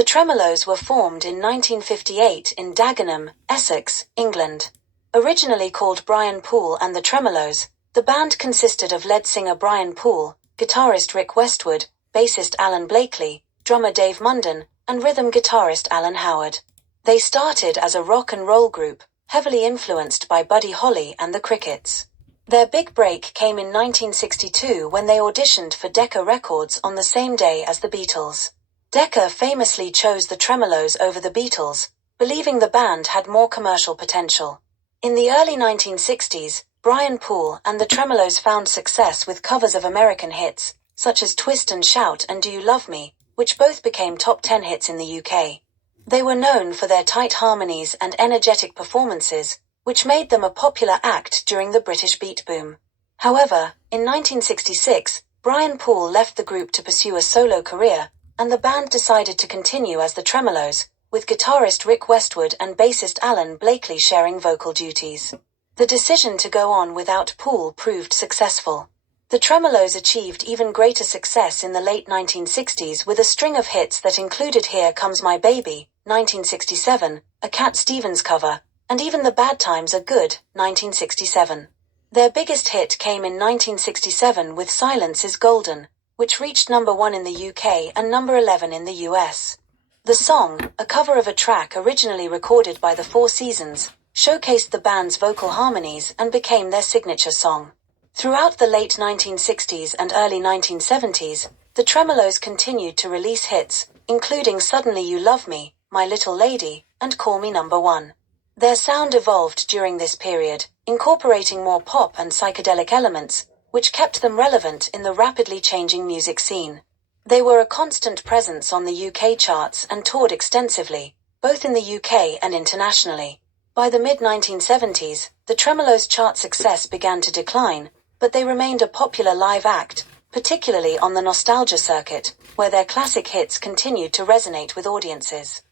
The Tremeloes were formed in 1958 in Dagenham, Essex, England. Originally called Brian Poole and the Tremeloes, the band consisted of lead singer Brian Poole, guitarist Rick Westwood, bassist Alan Blakely, drummer Dave Munden, and rhythm guitarist Alan Howard. They started as a rock and roll group, heavily influenced by Buddy Holly and the Crickets. Their big break came in 1962 when they auditioned for Decca Records on the same day as the Beatles. Decca famously chose the Tremeloes over the Beatles, believing the band had more commercial potential. In the early 1960s, Brian Poole and the Tremeloes found success with covers of American hits, such as Twist and Shout and Do You Love Me, which both became top 10 hits in the UK. They were known for their tight harmonies and energetic performances, which made them a popular act during the British beat boom. However, in 1966, Brian Poole left the group to pursue a solo career, and the band decided to continue as the Tremeloes, with guitarist Rick Westwood and bassist Alan Blakely sharing vocal duties. The decision to go on without Poole proved successful. The Tremeloes achieved even greater success in the late 1960s with a string of hits that included Here Comes My Baby, 1967, a Cat Stevens cover, and even The Bad Times Are Good, 1967. Their biggest hit came in 1967 with Silence is Golden, which reached number 1 in the UK and number 11 in the US. The song, a cover of a track originally recorded by the Four Seasons, showcased the band's vocal harmonies and became their signature song. Throughout the late 1960s and early 1970s, the Tremeloes continued to release hits, including Suddenly You Love Me, My Little Lady, and Call Me Number 1. Their sound evolved during this period, incorporating more pop and psychedelic elements, which kept them relevant in the rapidly changing music scene. They were a constant presence on the UK charts and toured extensively, both in the UK and internationally. By the mid-1970s, the Tremeloes' chart success began to decline, but they remained a popular live act, particularly on the nostalgia circuit, where their classic hits continued to resonate with audiences.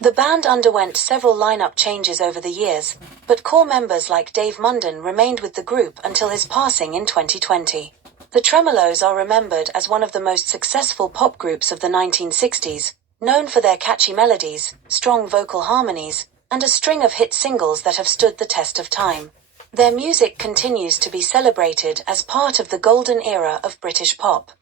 The band underwent several lineup changes over the years, but core members like Dave Munden remained with the group until his passing in 2020. The Tremeloes are remembered as one of the most successful pop groups of the 1960s, known for their catchy melodies, strong vocal harmonies, and a string of hit singles that have stood the test of time. Their music continues to be celebrated as part of the golden era of British pop.